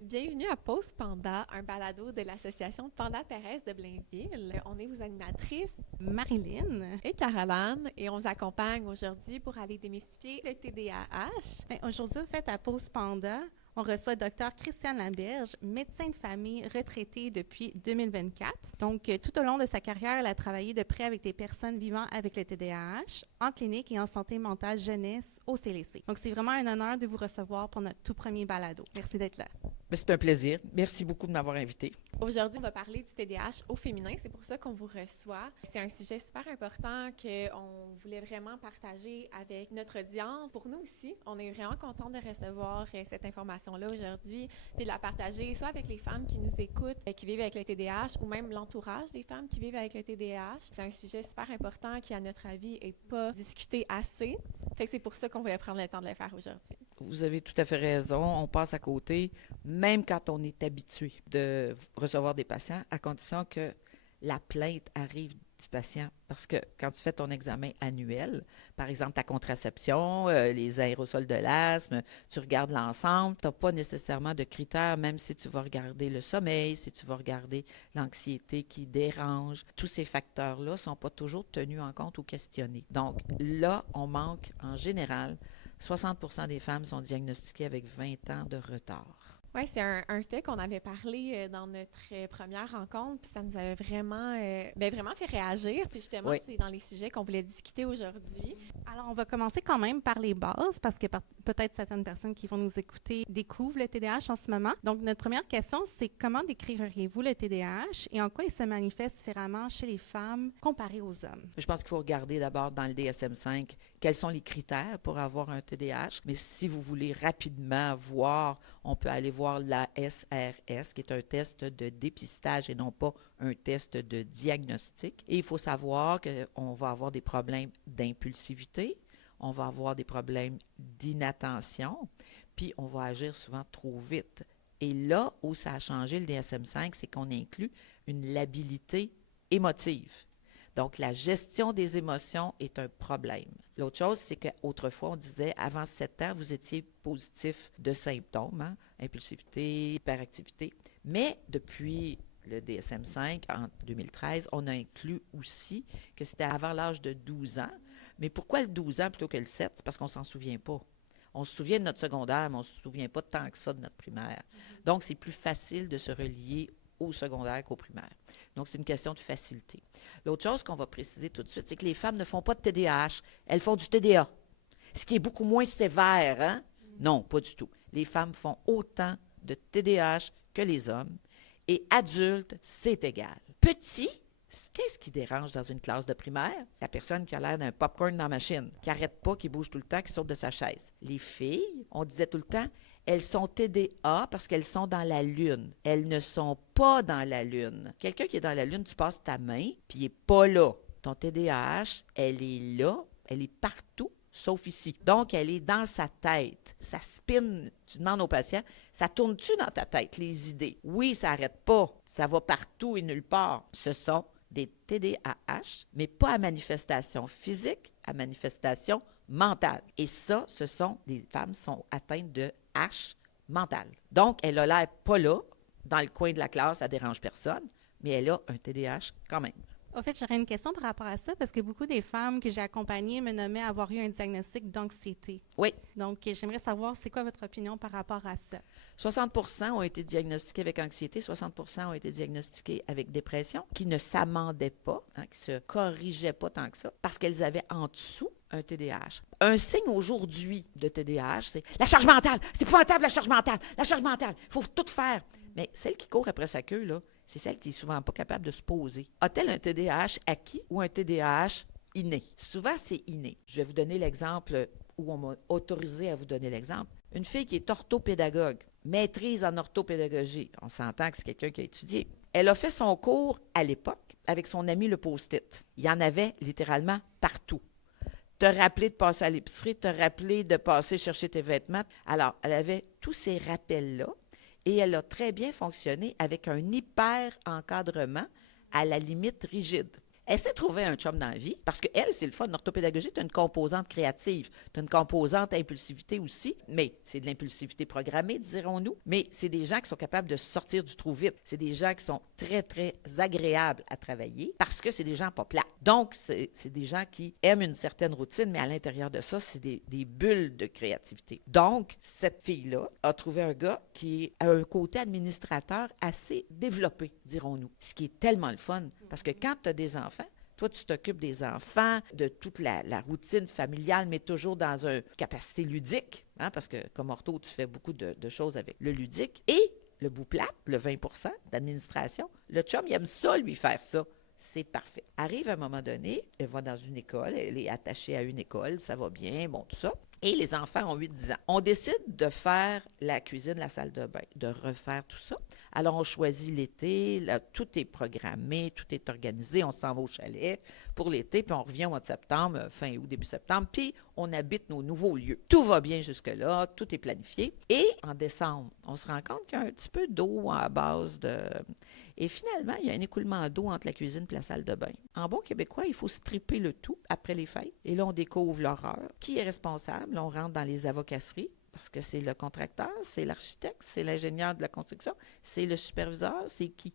Bienvenue à Pause Panda, un balado de l'Association Panda Terrestre de Blainville. On est vos animatrices Marilyn. et Caroline et on vous accompagne aujourd'hui pour aller démystifier le TDAH. Ben, aujourd'hui, au fait, à Pause Panda, on reçoit le docteur Christiane Laberge, médecin de famille retraité depuis 2024. Donc, tout au long de sa carrière, elle a travaillé de près avec des personnes vivant avec le TDAH, en clinique et en santé mentale jeunesse au CLC. Donc, c'est vraiment un honneur de vous recevoir pour notre tout premier balado. Merci d'être là. Ben, c'est un plaisir. Merci beaucoup de m'avoir invité. Aujourd'hui, on va parler du TDAH au féminin. C'est pour ça qu'on vous reçoit. C'est un sujet super important qu'on voulait vraiment partager avec notre audience. Pour nous aussi, on est vraiment content de recevoir cette information-là aujourd'hui, puis de la partager soit avec les femmes qui nous écoutent, qui vivent avec le TDAH, ou même l'entourage des femmes qui vivent avec le TDAH. C'est un sujet super important qui, à notre avis, n'est pas discuté assez. Fait que c'est pour ça qu'on voulait prendre le temps de le faire aujourd'hui. Vous avez tout à fait raison. On passe à côté, même quand on est habitué de recevoir des patients, à condition que la plainte arrive du patient. Parce que quand tu fais ton examen annuel, par exemple ta contraception, les aérosols de l'asthme, tu regardes l'ensemble, tu n'as pas nécessairement de critères, même si tu vas regarder le sommeil, si tu vas regarder l'anxiété qui dérange. Tous ces facteurs-là ne sont pas toujours tenus en compte ou questionnés. Donc là, on manque en général 60% des femmes sont diagnostiquées avec 20 ans de retard. Oui, c'est un fait qu'on avait parlé dans notre première rencontre, puis ça nous avait vraiment fait réagir. Puis justement, Oui. c'est dans les sujets qu'on voulait discuter aujourd'hui. Alors, on va commencer quand même par les bases parce que peut-être certaines personnes qui vont nous écouter découvrent le TDAH en ce moment. Donc, notre première question, c'est comment décririez-vous le TDAH et en quoi il se manifeste différemment chez les femmes comparé aux hommes? Je pense qu'il faut regarder d'abord dans le DSM-5 quels sont les critères pour avoir un TDAH. Mais si vous voulez rapidement voir, on peut aller voir la SRS, qui est un test de dépistage et non pas un test de diagnostic. Et il faut savoir qu'on va avoir des problèmes d'impulsivité, on va avoir des problèmes d'inattention, puis on va agir souvent trop vite. Et là où ça a changé le DSM-5, c'est qu'on inclut une labilité émotive. Donc, la gestion des émotions est un problème. L'autre chose, c'est qu'autrefois, on disait, avant 7 ans, vous étiez positif de symptômes, hein, impulsivité, hyperactivité. Mais depuis le DSM-5, en 2013, on a inclus aussi que c'était avant l'âge de 12 ans. Mais pourquoi le 12 ans plutôt que le 7? C'est parce qu'on ne s'en souvient pas. On se souvient de notre secondaire, mais on ne se souvient pas tant que ça de notre primaire. Donc, c'est plus facile de se relier au secondaire qu'au primaire. Donc, c'est une question de facilité. L'autre chose qu'on va préciser tout de suite, c'est que les femmes ne font pas de TDAH, elles font du TDA, ce qui est beaucoup moins sévère, hein? Non, pas du tout. Les femmes font autant de TDAH que les hommes, et adultes, c'est égal. Petit, qu'est-ce qui dérange dans une classe de primaire? La personne qui a l'air d'un popcorn dans la machine, qui n'arrête pas, qui bouge tout le temps, qui saute de sa chaise. Les filles, on disait tout le temps, elles sont TDA parce qu'elles sont dans la lune. Elles ne sont pas dans la lune. Quelqu'un qui est dans la lune, tu passes ta main, puis il n'est pas là. Ton TDAH, elle est là, elle est partout, sauf ici. Donc, elle est dans sa tête. Ça spinne. Tu demandes au patient, ça tourne-tu dans ta tête, les idées? Oui, ça n'arrête pas. Ça va partout et nulle part. Ce sont des TDAH, mais pas à manifestation physique, à manifestation mentale. Et ça, ce sont des femmes qui sont atteintes de H mental. Donc, elle a l'air pas là, dans le coin de la classe, ça ne dérange personne, mais elle a un TDAH quand même. Au fait, j'aurais une question par rapport à ça parce que beaucoup des femmes que j'ai accompagnées me nommaient avoir eu un diagnostic d'anxiété. Oui, Donc, j'aimerais savoir, c'est quoi votre opinion par rapport à ça? 60% ont été diagnostiqués avec anxiété, 60% ont été diagnostiqués avec dépression, qui ne s'amendaient pas, hein, qui ne se corrigeaient pas tant que ça, parce qu'elles avaient en dessous un TDAH. Un signe aujourd'hui de TDAH, c'est la charge mentale. C'est épouvantable, la charge mentale. La charge mentale. Il faut tout faire. Mais celle qui court après sa queue, là, c'est celle qui est souvent pas capable de se poser. A-t-elle un TDAH acquis ou un TDAH inné? Souvent, c'est inné. Je vais vous donner l'exemple où on m'a autorisé à vous donner l'exemple. Une fille qui est orthopédagogue, maîtrise en orthopédagogie, on s'entend que c'est quelqu'un qui a étudié. Elle a fait son cours à l'époque avec son ami le post-it. Il y en avait littéralement partout. Te rappeler de passer à l'épicerie, te rappeler de passer chercher tes vêtements. Alors, elle avait tous ces rappels-là et elle a très bien fonctionné avec un hyper-encadrement à la limite rigide. Essaie de trouver un chum dans la vie, parce que elle, c'est le fun. L'orthopédagogie, tu as une composante créative, tu as une composante impulsivité aussi, mais c'est de l'impulsivité programmée, dirons-nous, mais c'est des gens qui sont capables de sortir du trou vite. C'est des gens qui sont très, très agréables à travailler parce que c'est des gens pas plats. Donc, c'est des gens qui aiment une certaine routine, mais à l'intérieur de ça, c'est des bulles de créativité. Donc, cette fille-là a trouvé un gars qui a un côté administrateur assez développé, dirons-nous, ce qui est tellement le fun, parce que quand tu as des enfants, toi, tu t'occupes des enfants, de toute la routine familiale, mais toujours dans une capacité ludique, hein, parce que comme ortho, tu fais beaucoup de choses avec le ludique. Et le bout plate, le 20 d'administration, le chum, il aime ça, lui, faire ça. C'est parfait. Arrive à un moment donné, elle va dans une école, elle est attachée à une école, ça va bien, bon, tout ça. Et les enfants ont 8-10 ans. On décide de faire la cuisine, la salle de bain, de refaire tout ça. Alors, on choisit l'été, là, tout est programmé, tout est organisé, on s'en va au chalet pour l'été, puis on revient au mois de septembre, fin août, début septembre, puis on habite nos nouveaux lieux. Tout va bien jusque-là, tout est planifié. Et en décembre, on se rend compte qu'il y a un petit peu d'eau à base de... Et finalement, il y a un écoulement d'eau entre la cuisine et la salle de bain. En bon québécois, il faut stripper le tout après les fêtes. Et là, on découvre l'horreur. Qui est responsable? On rentre dans les avocasseries, parce que c'est le contracteur, c'est l'architecte, c'est l'ingénieur de la construction, c'est le superviseur, c'est qui?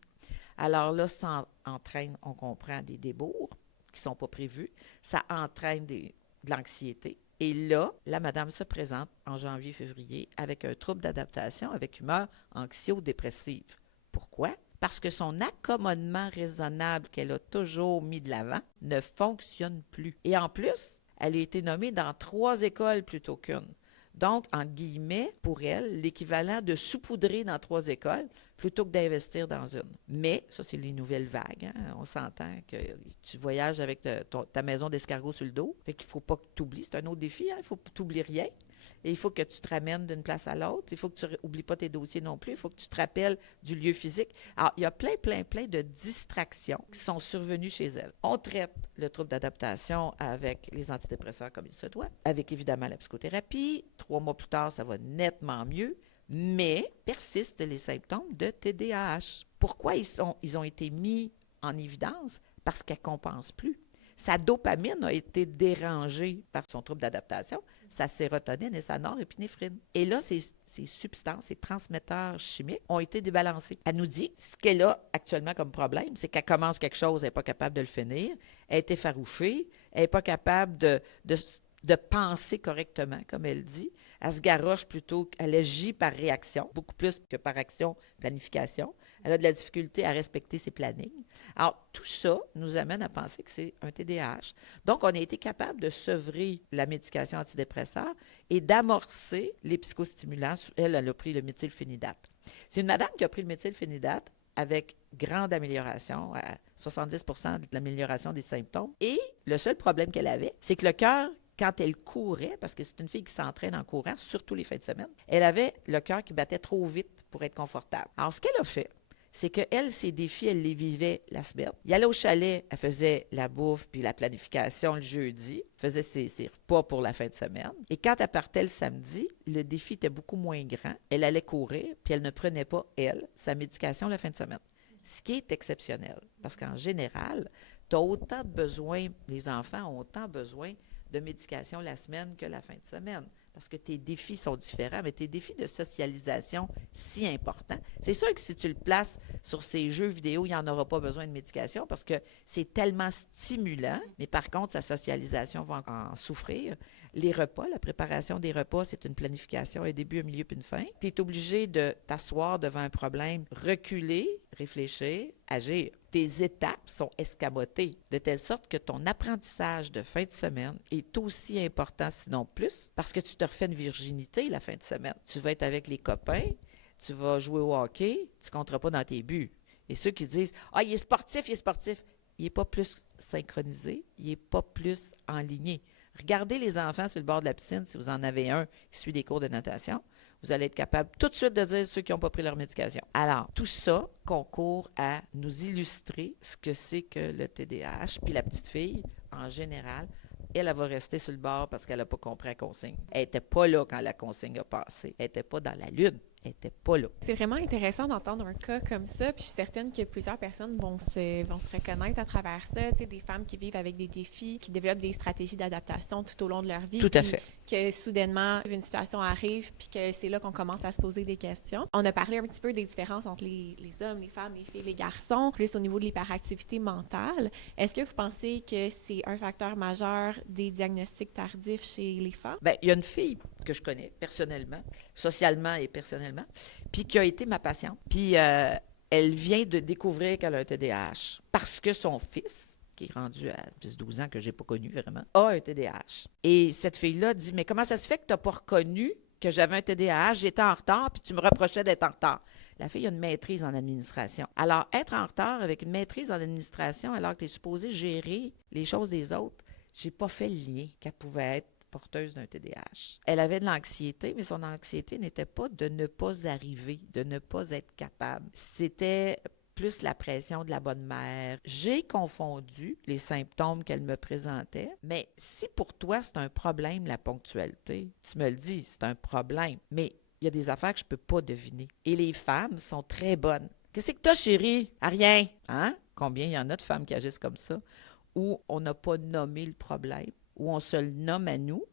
Alors là, ça entraîne, on comprend, des débours qui ne sont pas prévus. Ça entraîne de l'anxiété. Et là, la madame se présente en janvier-février avec un trouble d'adaptation, avec humeur anxio-dépressive. Pourquoi? Parce que son accommodement raisonnable qu'elle a toujours mis de l'avant ne fonctionne plus. Et en plus, elle a été nommée dans 3 écoles plutôt qu'une. Donc, en guillemets, pour elle, l'équivalent de saupoudrer dans 3 écoles plutôt que d'investir dans une. Mais, ça, c'est les nouvelles vagues. Hein? On s'entend que tu voyages avec ta maison d'escargot sur le dos. Fait qu'il ne faut pas que tu oublies. C'est un autre défi. Hein? Il ne faut que tu n'oublies rien. Et il faut que tu te ramènes d'une place à l'autre. Il faut que tu n'oublies pas tes dossiers non plus. Il faut que tu te rappelles du lieu physique. Alors, il y a plein de distractions qui sont survenues chez elle. On traite le trouble d'adaptation avec les antidépresseurs comme il se doit, avec évidemment la psychothérapie. 3 mois plus tard, ça va nettement mieux, mais persistent les symptômes de TDAH. Pourquoi ils ont été mis en évidence? Parce qu'elle ne compense plus. Sa dopamine a été dérangée par son trouble d'adaptation, sa sérotonine et sa norépinéphrine. Et là, ces substances, ces transmetteurs chimiques ont été débalancés. Elle nous dit, ce qu'elle a actuellement comme problème, c'est qu'elle commence quelque chose, elle n'est pas capable de le finir, elle est effarouchée, elle n'est pas capable de penser correctement, comme elle dit. Elle se garoche plutôt, elle agit par réaction, beaucoup plus que par action, planification. Elle a de la difficulté à respecter ses plannings. Alors, tout ça nous amène à penser que c'est un TDAH. Donc, on a été capable de sevrer la médication antidépresseur et d'amorcer les psychostimulants. Elle a pris le méthylphénidate. C'est une madame qui a pris le méthylphénidate avec grande amélioration, à 70 de l'amélioration des symptômes. Et le seul problème qu'elle avait, c'est que le cœur, quand elle courait, parce que c'est une fille qui s'entraîne en courant, surtout les fins de semaine, elle avait le cœur qui battait trop vite pour être confortable. Alors, ce qu'elle a fait, c'est qu'elle, ses défis, elle les vivait la semaine. Il allait au chalet, elle faisait la bouffe puis la planification le jeudi, faisait ses repas pour la fin de semaine. Et quand elle partait le samedi, le défi était beaucoup moins grand. Elle allait courir, puis elle ne prenait pas, elle, sa médication la fin de semaine. Ce qui est exceptionnel, parce qu'en général, tu as autant de besoins, les enfants ont autant besoin de médication la semaine que la fin de semaine, parce que tes défis sont différents, mais tes défis de socialisation, si importants. C'est sûr que si tu le places sur ces jeux vidéo, il n'y en aura pas besoin de médication parce que c'est tellement stimulant, mais par contre, sa socialisation va en souffrir. Les repas, la préparation des repas, c'est une planification, un début, un milieu puis une fin. Tu es obligé de t'asseoir devant un problème, reculer, réfléchir, agir. Tes étapes sont escamotées, de telle sorte que ton apprentissage de fin de semaine est aussi important, sinon plus, parce que tu te refais une virginité la fin de semaine. Tu vas être avec les copains, tu vas jouer au hockey, tu ne compteras pas dans tes buts. Et ceux qui disent « Ah, il est sportif, il n'est pas plus synchronisé, il n'est pas plus enligné. Regardez les enfants sur le bord de la piscine, si vous en avez un qui suit des cours de natation, vous allez être capable tout de suite de dire ceux qui n'ont pas pris leur médication. Alors, tout ça concourt à nous illustrer ce que c'est que le TDAH. Puis la petite fille, en général, elle va rester sur le bord parce qu'elle n'a pas compris la consigne. Elle n'était pas là quand la consigne a passé. Elle n'était pas dans la lune. n'était pas là. C'est vraiment intéressant d'entendre un cas comme ça, puis je suis certaine que plusieurs personnes vont se reconnaître à travers ça, tu sais, des femmes qui vivent avec des défis, qui développent des stratégies d'adaptation tout au long de leur vie. Tout à fait. Que soudainement, une situation arrive, puis que c'est là qu'on commence à se poser des questions. On a parlé un petit peu des différences entre les hommes, les femmes, les filles, les garçons, plus au niveau de l'hyperactivité mentale. Est-ce que vous pensez que c'est un facteur majeur des diagnostics tardifs chez les femmes? Bien, il y a une fille que je connais personnellement, socialement et personnellement, puis qui a été ma patiente. Puis elle vient de découvrir qu'elle a un TDAH parce que son fils, qui est rendu à 10-12 ans, que je n'ai pas connu vraiment, a un TDAH. Et cette fille-là dit, mais comment ça se fait que tu n'as pas reconnu que j'avais un TDAH, j'étais en retard, puis tu me reprochais d'être en retard? La fille a une maîtrise en administration. Alors, être en retard avec une maîtrise en administration alors que tu es supposé gérer les choses des autres, j'ai pas fait le lien qu'elle pouvait être porteuse d'un TDAH. Elle avait de l'anxiété, mais son anxiété n'était pas de ne pas arriver, de ne pas être capable. C'était plus la pression de la bonne mère. J'ai confondu les symptômes qu'elle me présentait, mais si pour toi c'est un problème, la ponctualité, tu me le dis, c'est un problème, mais il y a des affaires que je ne peux pas deviner. Et les femmes sont très bonnes. Qu'est-ce que t'as, chérie? À rien. Hein? Combien il y en a de femmes qui agissent comme ça, où on n'a pas nommé le problème, où on se le nomme à nous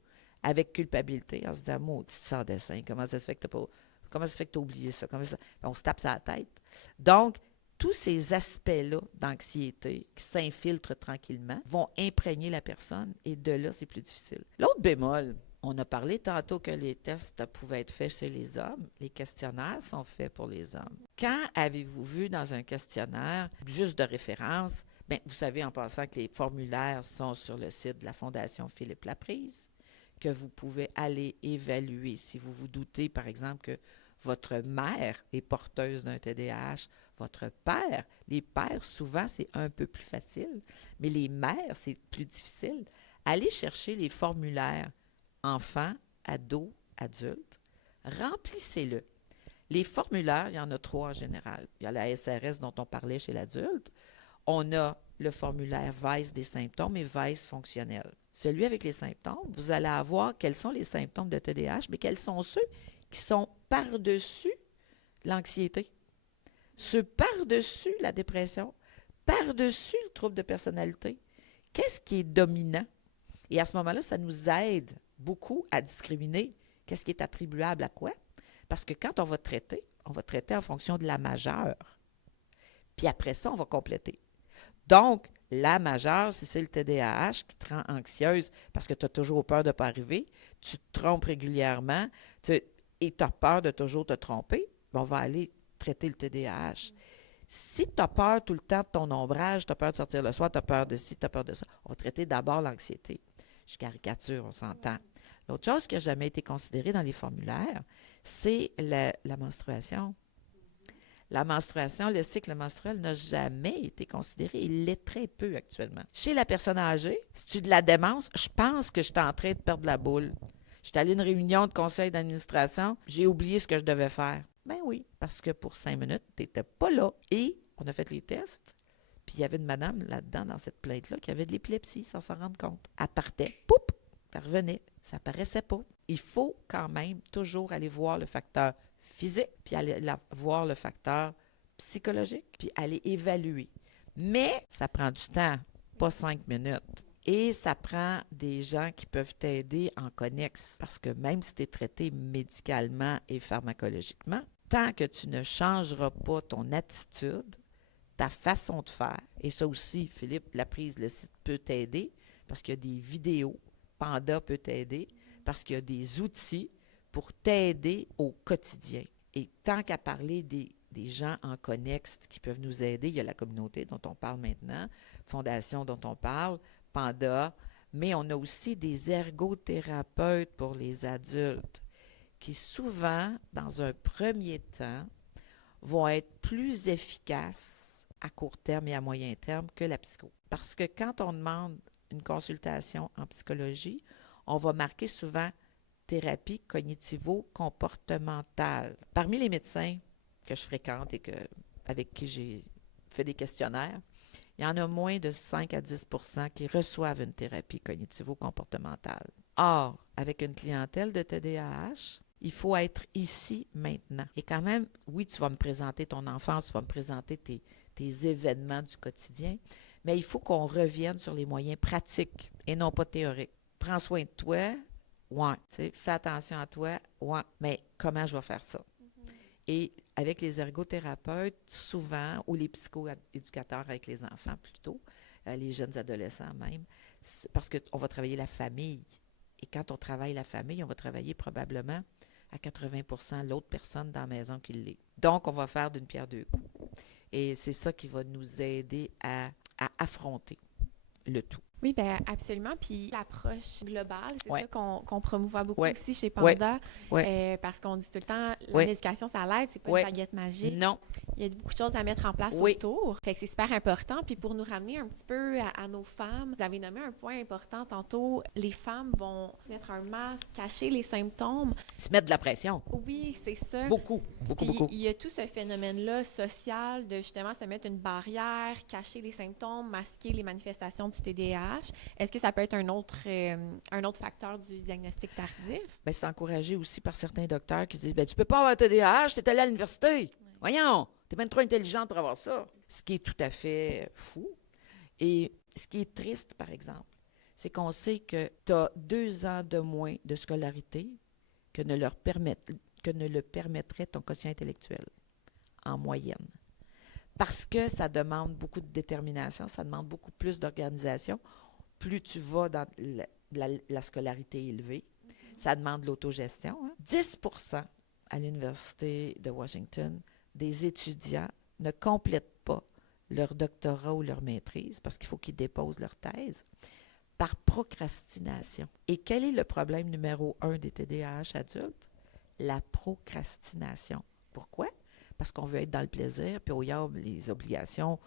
avec culpabilité, en se disant, maudit sans dessin, comment ça se fait que tu as oublié ça? On se tape sa tête. Donc, tous ces aspects-là d'anxiété qui s'infiltrent tranquillement vont imprégner la personne et de là, c'est plus difficile. L'autre bémol, on a parlé tantôt que les tests pouvaient être faits chez les hommes. Les questionnaires sont faits pour les hommes. Quand avez-vous vu dans un questionnaire, juste de référence, bien, vous savez en passant que les formulaires sont sur le site de la Fondation Philippe Laprise, que vous pouvez aller évaluer si vous vous doutez, par exemple, que votre mère est porteuse d'un TDAH, votre père. Les pères, souvent, c'est un peu plus facile, mais les mères, c'est plus difficile. Allez chercher les formulaires enfants, ados, adultes, remplissez-le. Les formulaires, il y en a 3 en général. Il y a la SRS dont on parlait chez l'adulte. On a le formulaire VICE des symptômes et VICE fonctionnel. Celui avec les symptômes, vous allez avoir quels sont les symptômes de TDAH, mais quels sont ceux qui sont par-dessus l'anxiété, ceux par-dessus la dépression, par-dessus le trouble de personnalité. Qu'est-ce qui est dominant? Et à ce moment-là, ça nous aide beaucoup à discriminer qu'est-ce qui est attribuable à quoi. Parce que quand on va traiter en fonction de la majeure. Puis après ça, on va compléter. Donc, la majeure, si c'est le TDAH qui te rend anxieuse parce que tu as toujours peur de ne pas arriver, tu te trompes régulièrement et tu as peur de toujours te tromper, on va aller traiter le TDAH. Si tu as peur tout le temps de ton ombrage, tu as peur de sortir le soir, tu as peur de ci, tu as peur de ça, on va traiter d'abord l'anxiété. Je caricature, on s'entend. L'autre chose qui n'a jamais été considérée dans les formulaires, c'est la menstruation. La menstruation, le cycle menstruel n'a jamais été considéré. Il l'est très peu actuellement. Chez la personne âgée, si tu as de la démence, je pense que je suis en train de perdre la boule. J'étais allée à une réunion de conseil d'administration, j'ai oublié ce que je devais faire. Ben oui, parce que pour 5 minutes, tu n'étais pas là. Et on a fait les tests, puis il y avait une madame là-dedans, dans cette plainte-là, qui avait de l'épilepsie sans s'en rendre compte. Elle partait, poup, elle revenait, ça ne paraissait pas. Il faut quand même toujours aller voir le facteur physique, puis aller voir le facteur psychologique, puis aller évaluer. Mais ça prend du temps, pas 5 minutes. Et ça prend des gens qui peuvent t'aider en connexe. Parce que même si tu es traité médicalement et pharmacologiquement, tant que tu ne changeras pas ton attitude, ta façon de faire, et ça aussi, Philippe Laprise, le site peut t'aider, parce qu'il y a des vidéos, Panda peut t'aider, parce qu'il y a des outils pour t'aider au quotidien. Et tant qu'à parler des gens en connexe qui peuvent nous aider, il y a la communauté dont on parle maintenant, Fondation dont on parle, Panda, mais on a aussi des ergothérapeutes pour les adultes qui souvent, dans un premier temps, vont être plus efficaces à court terme et à moyen terme que la psycho. Parce que quand on demande une consultation en psychologie, on va marquer souvent thérapie cognitivo-comportementale. Parmi les médecins que je fréquente et avec qui j'ai fait des questionnaires, il y en a moins de 5 à 10 % qui reçoivent une thérapie cognitivo-comportementale. Or, avec une clientèle de TDAH, Il faut être ici, maintenant. Et quand même, oui, tu vas me présenter ton enfance, tu vas me présenter tes événements du quotidien, mais il faut qu'on revienne sur les moyens pratiques et non pas théoriques. Prends soin de toi, ouais. Tu sais, fais attention à toi, ouais. Mais comment je vais faire ça? Et avec les ergothérapeutes, souvent, ou les psychoéducateurs avec les enfants plutôt, les jeunes adolescents même, parce qu'on va travailler la famille. Et quand on travaille la famille, on va travailler probablement à 80% l'autre personne dans la maison qui l'est. Donc, on va faire d'une pierre deux coups. Et c'est ça qui va nous aider à affronter le tout. Oui, bien, absolument. Puis l'approche globale, c'est Ouais. ça qu'on promouvoit beaucoup Ouais. aussi chez Ouais. Panda. Ouais. Parce qu'on dit tout le temps, la Ouais. médication, ça l'aide, c'est pas Ouais. une baguette magique. Non. Il y a beaucoup de choses à mettre en place Oui. autour. Fait que c'est super important. Puis pour nous ramener un petit peu à nos femmes, vous avez nommé un point important tantôt. Les femmes vont mettre un masque, cacher les symptômes. Se mettre de la pression. Oui, c'est ça. Beaucoup, beaucoup, Puis beaucoup. il y a tout ce phénomène-là social de justement se mettre une barrière, cacher les symptômes, masquer les manifestations du TDAH. Est-ce que ça peut être un autre facteur du diagnostic tardif? Bien, c'est encouragé aussi par certains docteurs qui disent, bien, tu peux pas avoir un TDAH, tu es allé à l'université. Voyons, tu es même trop intelligente pour avoir ça. Ce qui est tout à fait fou. Et ce qui est triste, par exemple, c'est qu'on sait que tu as 2 ans de moins de scolarité que ne le permettrait ton quotient intellectuel, en moyenne. Parce que ça demande beaucoup de détermination, ça demande beaucoup plus d'organisation. Plus tu vas dans la scolarité élevée, ça demande de l'autogestion. 10% à l'Université de Washington des étudiants ne complètent pas leur doctorat ou leur maîtrise parce qu'il faut qu'ils déposent leur thèse par procrastination. Et quel est le problème numéro 1 des TDAH adultes? La procrastination. Pourquoi? Parce qu'on veut être dans le plaisir, puis il y a les obligations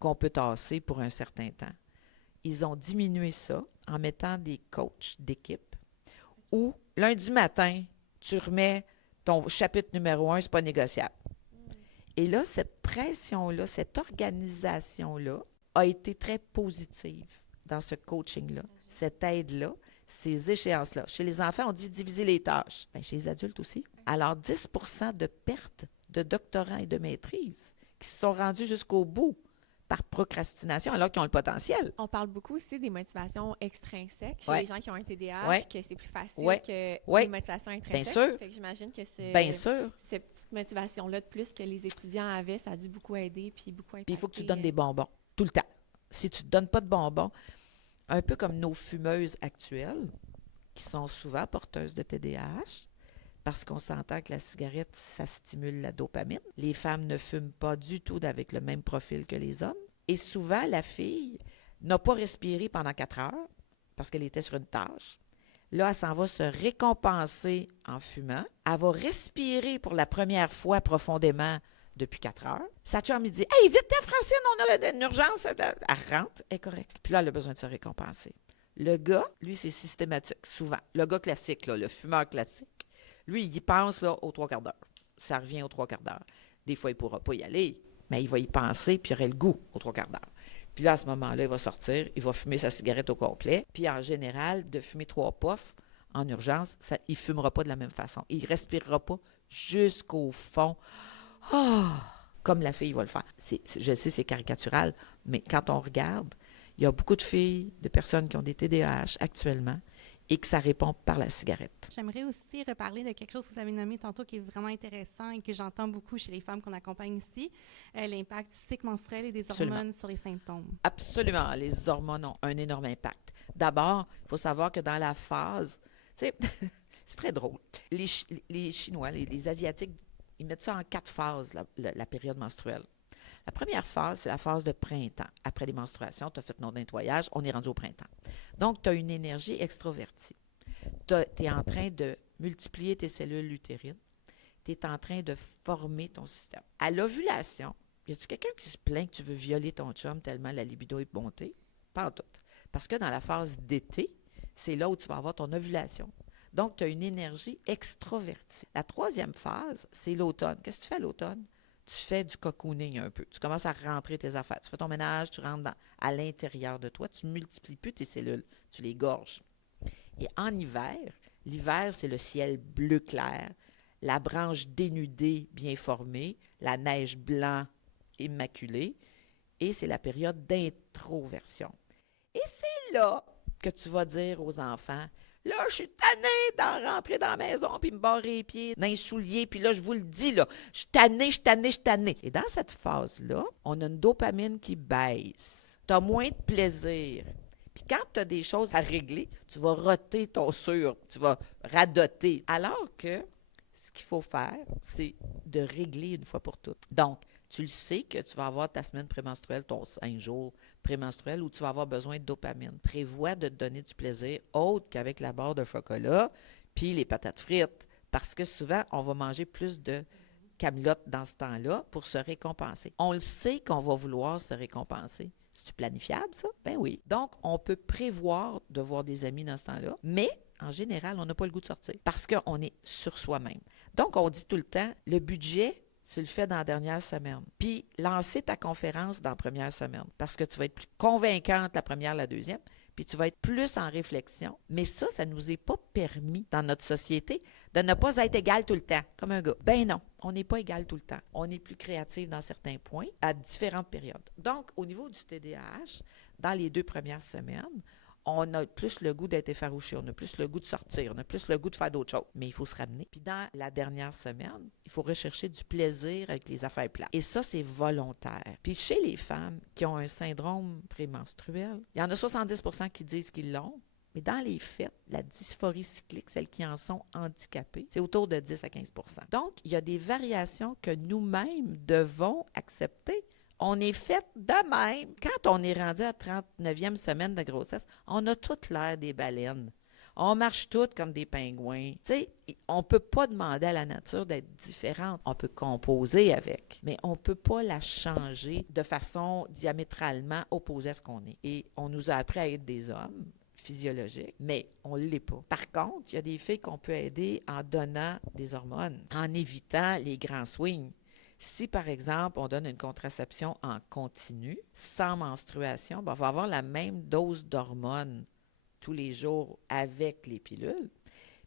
qu'on peut tasser pour un certain temps. Ils ont diminué ça en mettant des coachs d'équipe où, lundi matin, tu remets ton chapitre numéro 1, c'est pas négociable. Et là, cette pression-là, cette organisation-là a été très positive dans ce coaching-là, cette aide-là, ces échéances-là. Chez les enfants, on dit diviser les tâches. Bien, chez les adultes aussi. Alors, 10% de pertes de doctorants et de maîtrise qui se sont rendus jusqu'au bout par procrastination alors qu'ils ont le potentiel. On parle beaucoup aussi des motivations extrinsèques chez Ouais. les gens qui ont un TDAH, Ouais. que c'est plus facile Ouais. que Ouais. les motivations intrinsèques. Bien sûr. Fait que j'imagine que Bien sûr. cette petite motivation-là de plus que les étudiants avaient, ça a dû beaucoup aider puis beaucoup impacter. Puis il faut que tu te donnes des bonbons, tout le temps. Si tu ne te donnes pas de bonbons, un peu comme nos fumeuses actuelles, qui sont souvent porteuses de TDAH, parce qu'on s'entend que la cigarette, ça stimule la dopamine. Les femmes ne fument pas du tout avec le même profil que les hommes. Et souvent, la fille n'a pas respiré pendant 4 heures parce qu'elle était sur une tâche. Là, elle s'en va se récompenser en fumant. Elle va respirer pour la première fois profondément depuis 4 heures. Sa chum, il dit « Hey, vite, ta Francine, on a une urgence. » Elle rentre, elle est correcte. Puis là, elle a besoin de se récompenser. Le gars, lui, c'est systématique, souvent. Le gars classique, là, le fumeur classique, lui, il y pense là, aux 3 quarts d'heure. Ça revient aux 3 quarts d'heure. Des fois, il ne pourra pas y aller, mais il va y penser, puis il aurait le goût aux 3 quarts d'heure. Puis là, à ce moment-là, il va sortir, il va fumer sa cigarette au complet. Puis en général, de fumer 3 puffs en urgence, il ne fumera pas de la même façon. Il ne respirera pas jusqu'au fond. Oh! Comme la fille va le faire. Je sais, c'est caricatural, mais quand on regarde, il y a beaucoup de filles, de personnes qui ont des TDAH actuellement et que ça répond par la cigarette. J'aimerais aussi reparler de quelque chose que vous avez nommé tantôt qui est vraiment intéressant et que j'entends beaucoup chez les femmes qu'on accompagne ici, l'impact du cycle menstruel et des Absolument. hormones sur les symptômes. Absolument, les hormones ont un énorme impact. D'abord, il faut savoir que dans la phase, tu sais, c'est très drôle. Les Chinois, les Asiatiques, ils mettent ça en 4 phases, la période menstruelle. La première phase, c'est la phase de printemps. Après les menstruations, tu as fait ton nettoyage, on est rendu au printemps. Donc, tu as une énergie extrovertie. Tu es en train de multiplier tes cellules utérines. Tu es en train de former ton système. À l'ovulation, y a-tu quelqu'un qui se plaint que tu veux violer ton chum tellement la libido est montée? Pas en tout. Parce que dans la phase d'été, c'est là où tu vas avoir ton ovulation. Donc, tu as une énergie extrovertie. La troisième phase, c'est l'automne. Qu'est-ce que tu fais à l'automne? Tu fais du cocooning un peu. Tu commences à rentrer tes affaires. Tu fais ton ménage, tu rentres à l'intérieur de toi. Tu ne multiplies plus tes cellules. Tu les gorges. Et en hiver, L'hiver, c'est le ciel bleu clair, la branche dénudée bien formée, la neige blanc immaculée, et c'est la période d'introversion. Et c'est là que tu vas dire aux enfants, là, je suis tannée d'en rentrer dans la maison, puis me barrer les pieds dans les souliers, puis là, je vous le dis, là, je suis tannée, je suis tannée, je suis tannée. Et dans cette phase-là, on a une dopamine qui baisse. Tu as moins de plaisir. Puis quand tu as des choses à régler, tu vas roter ton sur, tu vas radoter. Alors que ce qu'il faut faire, c'est de régler une fois pour toutes. Donc, tu le sais que tu vas avoir ta semaine prémenstruelle, ton 5 jours prémenstruel, où tu vas avoir besoin de dopamine. Prévois de te donner du plaisir autre qu'avec la barre de chocolat puis les patates frites. Parce que souvent, on va manger plus de camelotes dans ce temps-là pour se récompenser. On le sait qu'on va vouloir se récompenser. C'est-tu planifiable, ça? Ben oui. Donc, on peut prévoir de voir des amis dans ce temps-là, mais en général, on n'a pas le goût de sortir parce qu'on est sur soi-même. Donc, on dit tout le temps, le budget, tu le fais dans la dernière semaine. Puis, lancer ta conférence dans la première semaine parce que tu vas être plus convaincante la première, la deuxième, puis tu vas être plus en réflexion. Mais ça ne nous est pas permis dans notre société de ne pas être égal tout le temps, comme un gars. Ben non, on n'est pas égal tout le temps. On est plus créatif dans certains points à différentes périodes. Donc, au niveau du TDAH, dans les 2 premières semaines, on a plus le goût d'être effarouché, on a plus le goût de sortir, on a plus le goût de faire d'autres choses. Mais il faut se ramener. Puis dans la dernière semaine, il faut rechercher du plaisir avec les affaires plates. Et ça, c'est volontaire. Puis chez les femmes qui ont un syndrome prémenstruel, il y en a 70% qui disent qu'ils l'ont. Mais dans les faits, la dysphorie cyclique, celles qui en sont handicapées, c'est autour de 10 à 15%. Donc, il y a des variations que nous-mêmes devons accepter. On est fait de même. Quand on est rendu à 39e semaine de grossesse, on a toute l'air des baleines. On marche toutes comme des pingouins. Tu sais, on ne peut pas demander à la nature d'être différente. On peut composer avec, mais on ne peut pas la changer de façon diamétralement opposée à ce qu'on est. Et on nous a appris à être des hommes physiologiques, mais on ne l'est pas. Par contre, il y a des filles qu'on peut aider en donnant des hormones, en évitant les grands swings. Si, par exemple, on donne une contraception en continu, sans menstruation, on va avoir la même dose d'hormones tous les jours avec les pilules,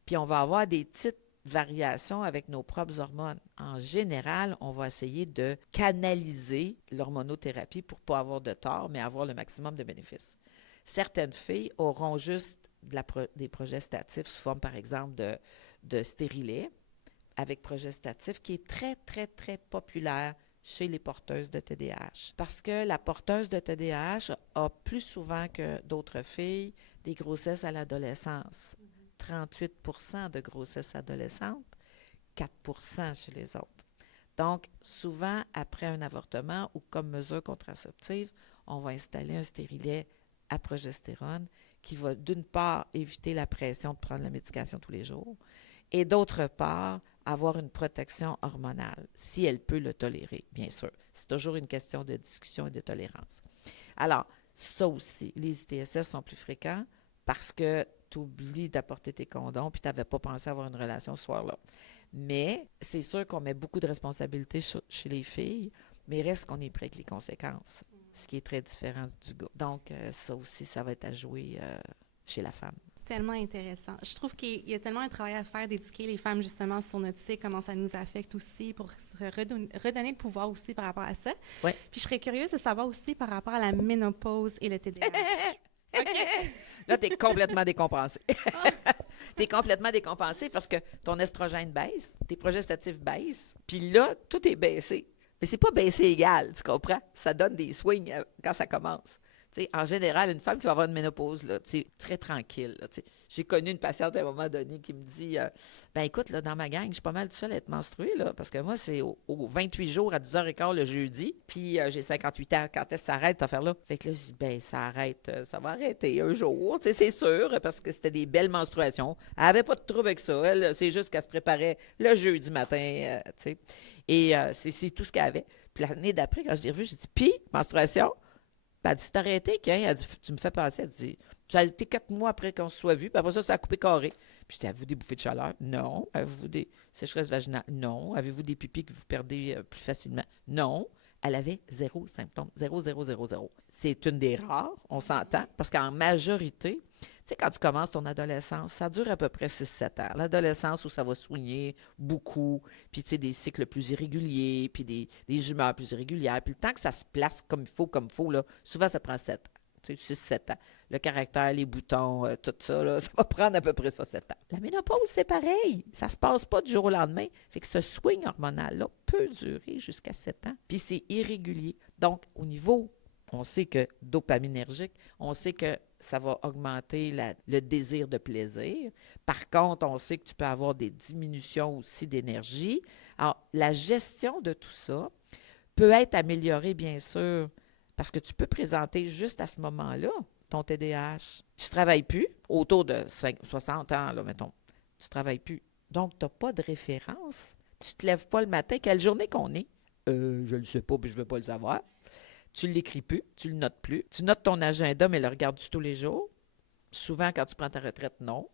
puis on va avoir des petites variations avec nos propres hormones. En général, on va essayer de canaliser l'hormonothérapie pour ne pas avoir de tort, mais avoir le maximum de bénéfices. Certaines filles auront juste des progestatifs sous forme, par exemple, de stérilet, avec progestatif, qui est très, très, très populaire chez les porteuses de TDAH. Parce que la porteuse de TDAH a plus souvent que d'autres filles des grossesses à l'adolescence. 38% de grossesses adolescentes, 4% chez les autres. Donc, souvent, après un avortement ou comme mesure contraceptive, on va installer un stérilet à progestérone qui va, d'une part, éviter la pression de prendre la médication tous les jours et d'autre part, avoir une protection hormonale, si elle peut le tolérer, bien sûr. C'est toujours une question de discussion et de tolérance. Alors, ça aussi, les ITSS sont plus fréquents parce que tu oublies d'apporter tes condoms puis tu n'avais pas pensé avoir une relation ce soir-là. Mais c'est sûr qu'on met beaucoup de responsabilités chez les filles, mais reste qu'on est prêt avec les conséquences, ce qui est très différent du gars. Donc, ça aussi, ça va être à jouer chez la femme. Tellement intéressant. Je trouve qu'il y a tellement un travail à faire d'éduquer les femmes justement sur notre cycle, comment ça nous affecte aussi, pour se redonner le pouvoir aussi par rapport à ça. Ouais. Puis je serais curieuse de savoir aussi par rapport à la ménopause et le TDAH. OK. Là, tu es complètement décompensé. Tu es complètement décompensé parce que ton estrogène baisse, tes progestatifs baissent, puis là, tout est baissé. Mais c'est pas baissé égal, tu comprends? Ça donne des swings quand ça commence. T'sais, en général, une femme qui va avoir une ménopause, là, très tranquille. Là, j'ai connu une patiente à un moment donné qui me dit ben écoute, là, dans ma gang, je suis pas mal toute seule à être menstruée, là, parce que moi, c'est au 28 jours à 10h15 le jeudi, puis j'ai 58 ans. Quand est-ce que ça arrête, cette affaire-là? Fait que là, je dis ben ça arrête, ça va arrêter un jour. C'est sûr, parce que c'était des belles menstruations. Elle avait pas de trouble avec ça. Elle, c'est juste qu'elle se préparait le jeudi matin, et c'est tout ce qu'elle avait. Puis l'année d'après, quand je l'ai revue, j'ai dit puis, menstruation? Ben, elle dit, c'est arrêté, quand? Elle dit, tu me fais penser. Elle dit, ça a été 4 mois après qu'on se soit vu, puis après ça, ça a coupé carré. Puis je dis, avez-vous des bouffées de chaleur? Non. Avez-vous des sécheresses vaginales? Non. Avez-vous des pipis que vous perdez plus facilement? Non. elle avait 0 symptômes, 0, 0, 0, 0. C'est une des rares, on s'entend, parce qu'en majorité, tu sais, quand tu commences ton adolescence, ça dure à peu près 6-7 ans. L'adolescence où ça va soigner beaucoup, puis tu sais, des cycles plus irréguliers, puis des humeurs plus irrégulières. Puis le temps que ça se place comme il faut, là, souvent ça prend 7 ans. Tu sais, 6-7 ans. Le caractère, les boutons, tout ça, là, ça va prendre à peu près ça, 7 ans. La ménopause, c'est pareil. Ça se passe pas du jour au lendemain. Fait que ce swing hormonal-là peut durer jusqu'à 7 ans. Puis c'est irrégulier. Donc, au niveau, on sait que dopaminergique, on sait que ça va augmenter le désir de plaisir. Par contre, on sait que tu peux avoir des diminutions aussi d'énergie. Alors, la gestion de tout ça peut être améliorée, bien sûr, parce que tu peux présenter juste à ce moment-là ton TDAH. Tu ne travailles plus, autour de 60 ans, là, mettons. Tu ne travailles plus. Donc, tu n'as pas de référence. Tu ne te lèves pas le matin. Quelle journée qu'on est? Je ne le sais pas, puis je ne veux pas le savoir. Tu ne l'écris plus, tu ne le notes plus. Tu notes ton agenda, mais le regardes-tu tous les jours? Souvent, quand tu prends ta retraite, non.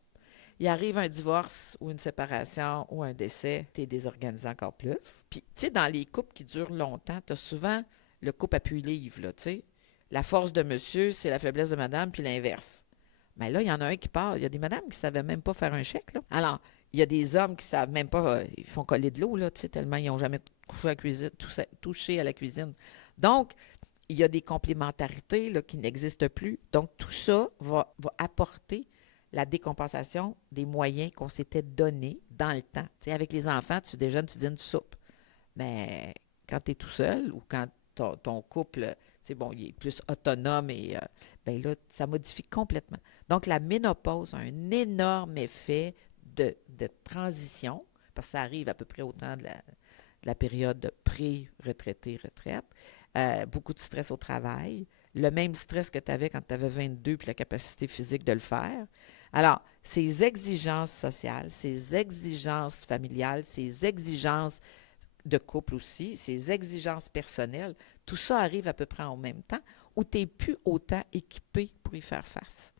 Il arrive un divorce ou une séparation ou un décès, tu es désorganisé encore plus. Puis, tu sais, dans les couples qui durent longtemps, tu as souvent le couple appuie-livre, là, tu sais. La force de monsieur, c'est la faiblesse de madame, puis l'inverse. Mais là, il y en a un qui part. Il y a des madames qui ne savaient même pas faire un chèque, là. Alors, il y a des hommes qui ne savent même pas, ils font coller de l'eau, là, tu sais, tellement ils n'ont jamais touché à la cuisine. Donc, il y a des complémentarités là, qui n'existent plus. Donc, tout ça va apporter la décompensation des moyens qu'on s'était donnés dans le temps. Tu sais, avec les enfants, tu déjeunes, tu dînes, tu soupes. Mais quand tu es tout seul ou quand ton couple, bon, il est plus autonome et ben là, ça modifie complètement. Donc, la ménopause a un énorme effet de transition, parce que ça arrive à peu près au temps de la période de pré-retraité-retraite. Beaucoup de stress au travail, le même stress que tu avais quand tu avais 22 puis la capacité physique de le faire. Alors, ces exigences sociales, ces exigences familiales, ces exigences de couple aussi, ces exigences personnelles, tout ça arrive à peu près en même temps où tu n'es plus autant équipé pour y faire face.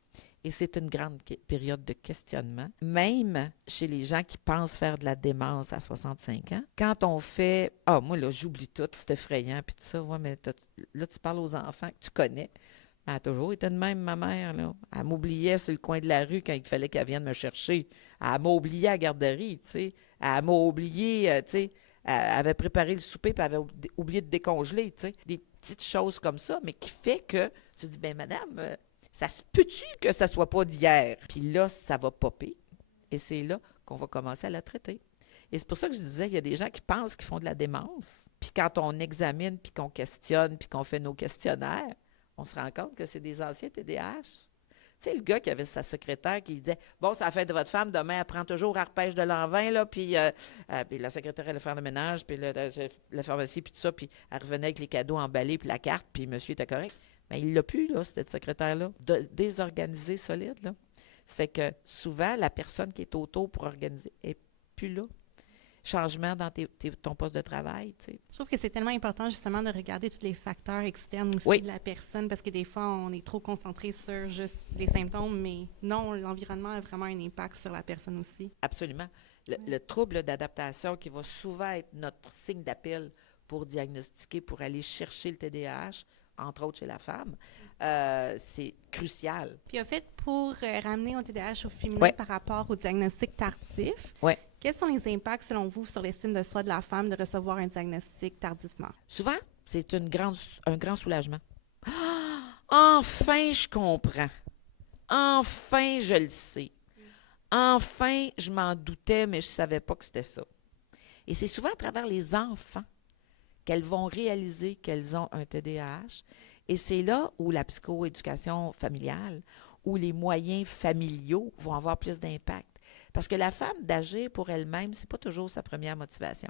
Et c'est une grande période de questionnement, même chez les gens qui pensent faire de la démence à 65 ans. Quand on fait « Ah, moi, là, j'oublie tout, c'est effrayant, puis tout ça, ouais, mais là, tu parles aux enfants que tu connais. » Elle a toujours été de même, ma mère, là. Elle m'oubliait sur le coin de la rue quand il fallait qu'elle vienne me chercher. Elle m'a oublié à la garderie, tu sais. Elle m'a oublié, tu sais. Elle avait préparé le souper, puis elle avait oublié de décongeler, tu sais. Des petites choses comme ça, mais qui fait que tu dis « Ben, madame... ça se peut-tu que ça soit pas d'hier? » Puis là, ça va popper. Et c'est là qu'on va commencer à la traiter. Et c'est pour ça que je disais, il y a des gens qui pensent qu'ils font de la démence. Puis quand on examine, puis qu'on questionne, puis qu'on fait nos questionnaires, on se rend compte que c'est des anciens TDAH. Tu sais, le gars qui avait sa secrétaire qui disait « Bon, c'est la fête de votre femme, demain, elle prend toujours arpège de l'an 20, là, puis la secrétaire allait faire le ménage, puis la pharmacie, puis tout ça, puis elle revenait avec les cadeaux emballés, puis la carte, puis monsieur était correct. » Mais il ne l'a plus, là, cette secrétaire-là, désorganisée, solide, là. Ça fait que souvent, la personne qui est autour pour organiser n'est plus là. Changement dans ton poste de travail, tu sais. Je trouve que c'est tellement important, justement, de regarder tous les facteurs externes aussi de la personne, parce que des fois, on est trop concentré sur juste les symptômes, mais non, l'environnement a vraiment un impact sur la personne aussi. Absolument. Le trouble d'adaptation qui va souvent être notre signe d'appel pour diagnostiquer, pour aller chercher le TDAH, entre autres chez la femme, c'est crucial. Puis, en fait, pour ramener au TDAH au féminin par rapport au diagnostic tardif, quels sont les impacts, selon vous, sur l'estime de soi de la femme de recevoir un diagnostic tardivement? Souvent, c'est un grand soulagement. Ah, enfin, je comprends. Enfin, je le sais. Enfin, je m'en doutais, mais je ne savais pas que c'était ça. Et c'est souvent à travers les enfants qu'elles vont réaliser qu'elles ont un TDAH. Et c'est là où la psychoéducation familiale, où les moyens familiaux vont avoir plus d'impact. Parce que la femme, d'agir pour elle-même, ce n'est pas toujours sa première motivation.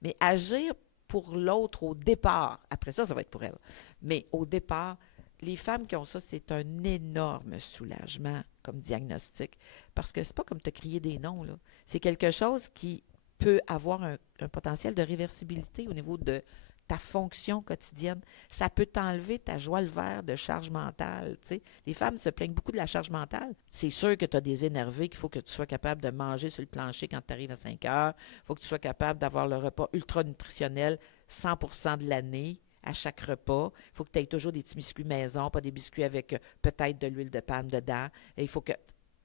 Mais agir pour l'autre au départ, après ça, ça va être pour elle. Mais au départ, les femmes qui ont ça, c'est un énorme soulagement comme diagnostic. Parce que c'est pas comme te crier des noms, là. C'est quelque chose qui peut avoir un potentiel de réversibilité au niveau de ta fonction quotidienne. Ça peut t'enlever ta joie le vert de charge mentale. Tu sais. Les femmes se plaignent beaucoup de la charge mentale. C'est sûr que tu as des énervés, qu'il faut que tu sois capable de manger sur le plancher quand tu arrives à 5 heures. Il faut que tu sois capable d'avoir le repas ultra nutritionnel 100% de l'année à chaque repas. Il faut que tu aies toujours des petits biscuits maison, pas des biscuits avec peut-être de l'huile de palme dedans. Et il faut que...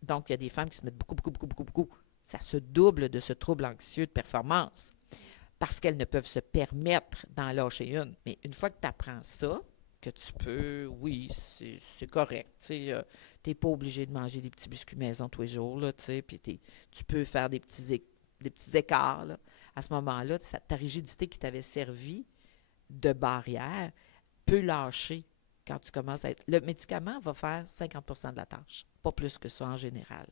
Donc, il y a des femmes qui se mettent beaucoup. Ça se double de ce trouble anxieux de performance parce qu'elles ne peuvent se permettre d'en lâcher une. Mais une fois que tu apprends ça, que tu peux, oui, c'est correct. Tu n'es pas obligé de manger des petits biscuits maison tous les jours, là, puis tu peux faire des petits écarts. Là. À ce moment-là, ta rigidité qui t'avait servi de barrière peut lâcher quand tu commences à être... Le médicament va faire 50% de la tâche, pas plus que ça en général.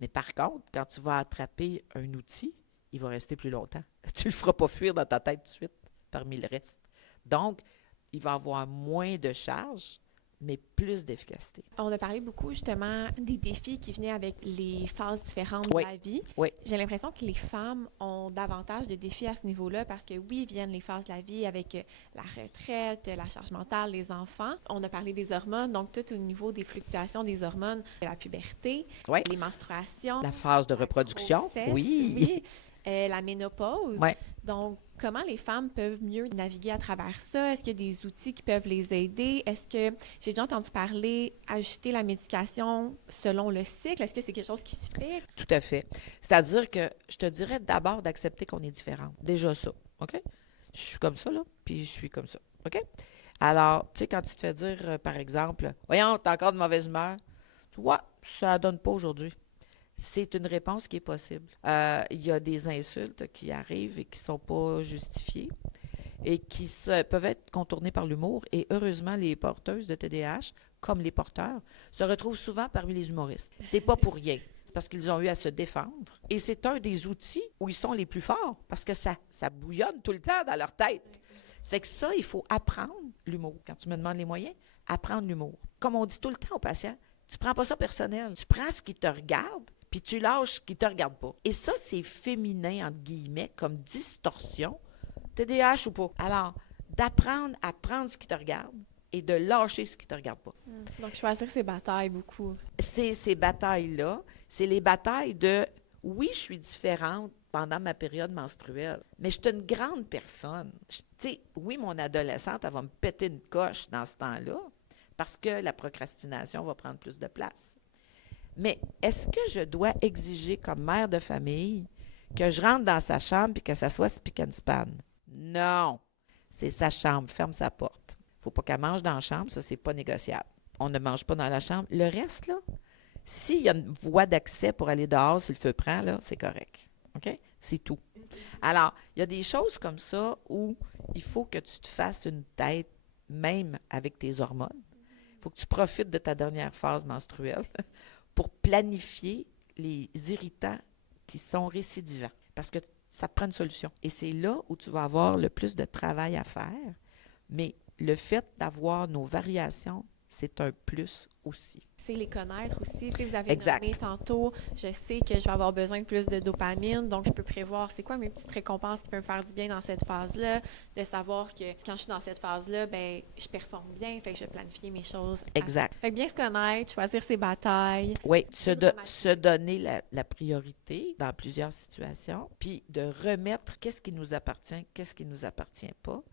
Mais par contre, quand tu vas attraper un outil, il va rester plus longtemps. Tu ne le feras pas fuir dans ta tête tout de suite parmi le reste. Donc, il va avoir moins de charge, mais plus d'efficacité. On a parlé beaucoup justement des défis qui venaient avec les phases différentes Oui. de la vie. Oui. J'ai l'impression que les femmes ont davantage de défis à ce niveau-là parce que oui, viennent les phases de la vie avec la retraite, la charge mentale, les enfants. On a parlé des hormones, donc tout au niveau des fluctuations des hormones, la puberté, Oui. les menstruations, La phase de reproduction. grossesse, Oui. la ménopause. Oui. Donc, comment les femmes peuvent mieux naviguer à travers ça? Est-ce qu'il y a des outils qui peuvent les aider? Est-ce que, j'ai déjà entendu parler, ajuster la médication selon le cycle? Est-ce que c'est quelque chose qui se fait? Tout à fait. C'est-à-dire que je te dirais d'abord d'accepter qu'on est différent. Déjà ça, OK? Je suis comme ça, là, puis je suis comme ça, OK? Alors, tu sais, quand tu te fais dire, par exemple, « Voyons, t'as encore de mauvaise humeur. » « Ouais, ça donne pas aujourd'hui. » C'est une réponse qui est possible. Il y a des insultes qui arrivent et qui ne sont pas justifiées et qui peuvent être contournées par l'humour. Et heureusement, les porteuses de TDAH, comme les porteurs, se retrouvent souvent parmi les humoristes. C'est pas pour rien. C'est parce qu'ils ont eu à se défendre. Et c'est un des outils où ils sont les plus forts parce que ça bouillonne tout le temps dans leur tête. C'est que ça, il faut apprendre l'humour. Quand tu me demandes les moyens, apprendre l'humour. Comme on dit tout le temps aux patients, tu prends pas ça personnel. Tu prends ce qui te regarde puis tu lâches ce qui ne te regarde pas. Et ça, c'est féminin, entre guillemets, comme distorsion, TDAH ou pas. Alors, d'apprendre à prendre ce qui te regarde et de lâcher ce qui ne te regarde pas. Donc, choisir ses batailles beaucoup. C'est ces batailles-là, c'est les batailles de « oui, je suis différente pendant ma période menstruelle, mais je suis une grande personne. » Tu sais, oui, mon adolescente, elle va me péter une coche dans ce temps-là parce que la procrastination va prendre plus de place. Mais est-ce que je dois exiger comme mère de famille que je rentre dans sa chambre et que ça soit spick and span? Non. C'est sa chambre. Ferme sa porte. Il ne faut pas qu'elle mange dans la chambre. Ça, c'est pas négociable. On ne mange pas dans la chambre. Le reste, là, s'il y a une voie d'accès pour aller dehors, si le feu prend, là, c'est correct. OK? C'est tout. Alors, il y a des choses comme ça où il faut que tu te fasses une tête, même avec tes hormones. Il faut que tu profites de ta dernière phase menstruelle pour planifier les irritants qui sont récidivants. Parce que ça te prend une solution. Et c'est là où tu vas avoir le plus de travail à faire. Mais le fait d'avoir nos variations, c'est un plus aussi. C'est les connaître aussi. Tu sais, vous avez Exact. nommé tantôt, je sais que je vais avoir besoin de plus de dopamine, donc je peux prévoir c'est quoi mes petites récompenses qui peuvent me faire du bien dans cette phase-là, de savoir que quand je suis dans cette phase-là, ben je performe bien, fait que je vais planifier mes choses. Exact. Fait que bien se connaître, choisir ses batailles. Oui, se donner la priorité dans plusieurs situations, puis de remettre qu'est-ce qui nous appartient, qu'est-ce qui ne nous appartient pas,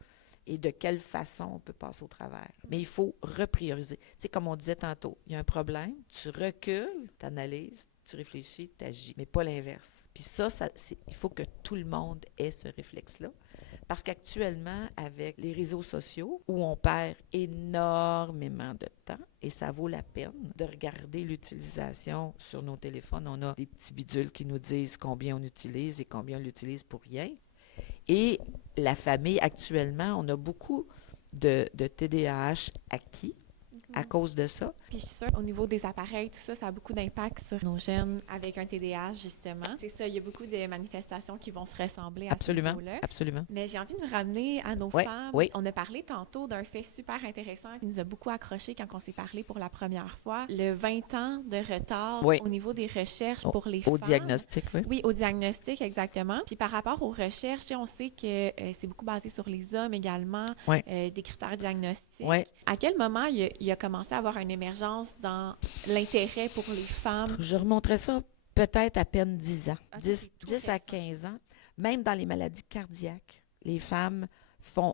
et de quelle façon on peut passer au travers. Mais il faut reprioriser. Tu sais, comme on disait tantôt, il y a un problème, tu recules, tu analyses, tu réfléchis, tu agis, mais pas l'inverse. Puis ça il faut que tout le monde ait ce réflexe-là. Parce qu'actuellement, avec les réseaux sociaux, où on perd énormément de temps, et ça vaut la peine de regarder l'utilisation sur nos téléphones. On a des petits bidules qui nous disent combien on utilise et combien on l'utilise pour rien. Et la famille, actuellement, on a beaucoup de TDAH acquis à cause de ça. Puis je suis sûre, au niveau des appareils, tout ça, ça a beaucoup d'impact sur nos jeunes avec un TDAH, justement. C'est ça, il y a beaucoup de manifestations qui vont se ressembler à Absolument, ce niveau-là. absolument. Mais j'ai envie de me ramener à nos Oui, femmes. oui. On a parlé tantôt d'un fait super intéressant qui nous a beaucoup accroché quand on s'est parlé pour la première fois. Le 20 ans de retard Oui. au niveau des recherches Au- pour les Au femmes. diagnostic, oui. Oui, au diagnostic, exactement. Puis par rapport aux recherches, tu sais, on sait que c'est beaucoup basé sur les hommes également, Ouais. des critères diagnostiques. Ouais. À quel moment il a commencé à avoir une émergence dans l'intérêt pour les femmes? Je remonterais ça peut-être à peine 10 ans. Ah, ça, 10, c'est tout 10 à récent. 15 ans. Même dans les maladies cardiaques, les femmes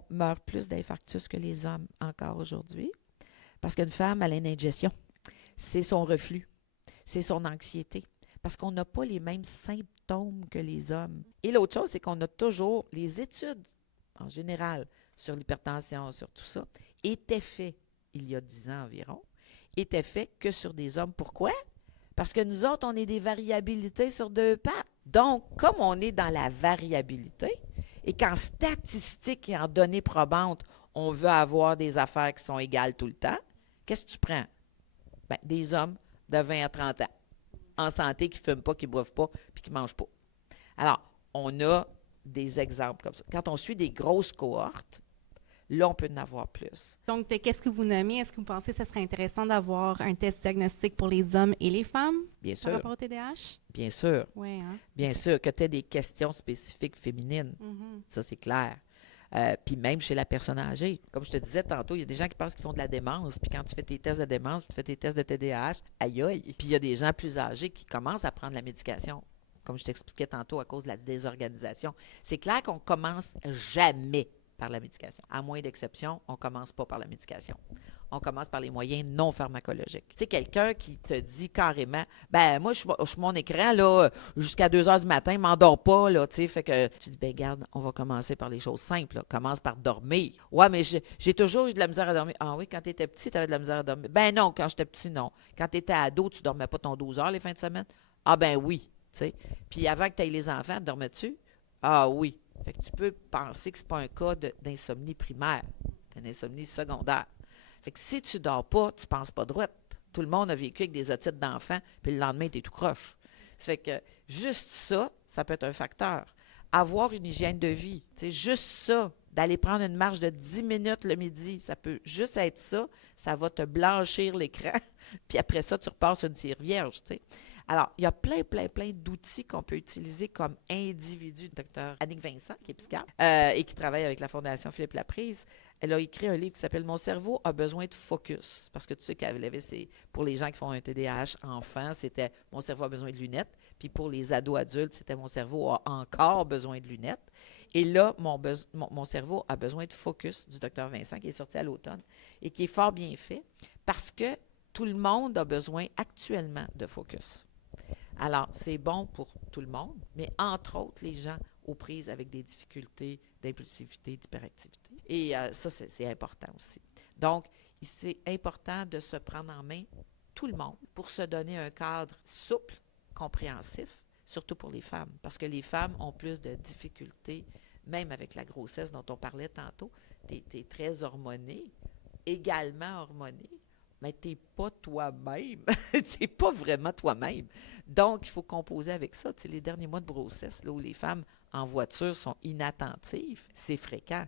meurent plus d'infarctus que les hommes encore aujourd'hui. Parce qu'une femme, elle a une indigestion. C'est son reflux. C'est son anxiété. Parce qu'on n'a pas les mêmes symptômes que les hommes. Et l'autre chose, c'est qu'on a toujours les études, en général, sur l'hypertension, sur tout ça, étaient faites il y a 10 ans environ, étaient faites que sur des hommes. Pourquoi? Parce que nous autres, on est des variabilités sur deux pattes. Donc, comme on est dans la variabilité, et qu'en statistique et en données probantes, on veut avoir des affaires qui sont égales tout le temps, qu'est-ce que tu prends? Ben, des hommes de 20 à 30 ans, en santé, qui ne fument pas, qui ne boivent pas, puis qui ne mangent pas. Alors, on a des exemples comme ça. Quand on suit des grosses cohortes, là, on peut en avoir plus. Donc, qu'est-ce que vous nommez? Est-ce que vous pensez que ce serait intéressant d'avoir un test diagnostique pour les hommes et les femmes Bien par sûr, rapport au TDAH? bien sûr. Oui, hein? Bien sûr que tu aies des questions spécifiques féminines. Mhm. Ça, c'est clair. Puis même chez la personne âgée. Comme je te disais tantôt, il y a des gens qui pensent qu'ils font de la démence. Puis quand tu fais tes tests de démence, puis tu fais tes tests de TDAH, aïe aïe. Puis il y a des gens plus âgés qui commencent à prendre la médication, comme je t'expliquais tantôt, à cause de la désorganisation. C'est clair qu'on commence jamais par la médication. À moins d'exception, on ne commence pas par la médication. On commence par les moyens non pharmacologiques. Tu sais, quelqu'un qui te dit carrément, ben moi, je suis mon écran, là, jusqu'à 2 heures du matin, je ne m'endors pas, là, tu sais, fait que tu dis, ben garde, on va commencer par les choses simples, là. Commence par dormir. Ouais, mais j'ai toujours eu de la misère à dormir. Ah oui, quand tu étais petit, tu avais de la misère à dormir. Ben non, quand j'étais petit, non. Quand tu étais ado, tu ne dormais pas ton 12 heures les fins de semaine. Ah ben oui, tu sais. Puis avant que tu aies les enfants, dormais-tu? Ah oui. Fait que tu peux penser que ce n'est pas un cas d'insomnie primaire, c'est une insomnie secondaire. Fait que si tu ne dors pas, tu ne penses pas droit. Tout le monde a vécu avec des otites d'enfants, puis le lendemain, tu es tout croche. Ça fait que juste ça, ça peut être un facteur. Avoir une hygiène de vie, c'est juste ça, d'aller prendre une marche de 10 minutes le midi, ça peut juste être ça, ça va te blanchir l'écran, puis après ça, tu repars sur une cire vierge, tu sais. Alors, il y a plein d'outils qu'on peut utiliser comme individu. Le docteur Annick Vincent, qui est psychiatre et qui travaille avec la Fondation Philippe Laprise, elle a écrit un livre qui s'appelle « Mon cerveau a besoin de focus ». Parce que tu sais qu'elle avait, pour les gens qui font un TDAH enfant, c'était « Mon cerveau a besoin de lunettes ». Puis pour les ados adultes, c'était « Mon cerveau a encore besoin de lunettes ». Et là, mon cerveau a besoin de focus du docteur Vincent, qui est sorti à l'automne et qui est fort bien fait parce que tout le monde a besoin actuellement de focus. Alors, c'est bon pour tout le monde, mais entre autres, les gens aux prises avec des difficultés d'impulsivité, d'hyperactivité. Et ça, c'est important aussi. Donc, c'est important de se prendre en main, tout le monde, pour se donner un cadre souple, compréhensif, surtout pour les femmes. Parce que les femmes ont plus de difficultés, même avec la grossesse dont on parlait tantôt. Tu es très hormonée, également hormonée, mais tu n'es pas toi-même. Tu n'es pas vraiment toi-même. Donc, il faut composer avec ça. Tu sais, les derniers mois de grossesse, là, où les femmes en voiture sont inattentives, c'est fréquent.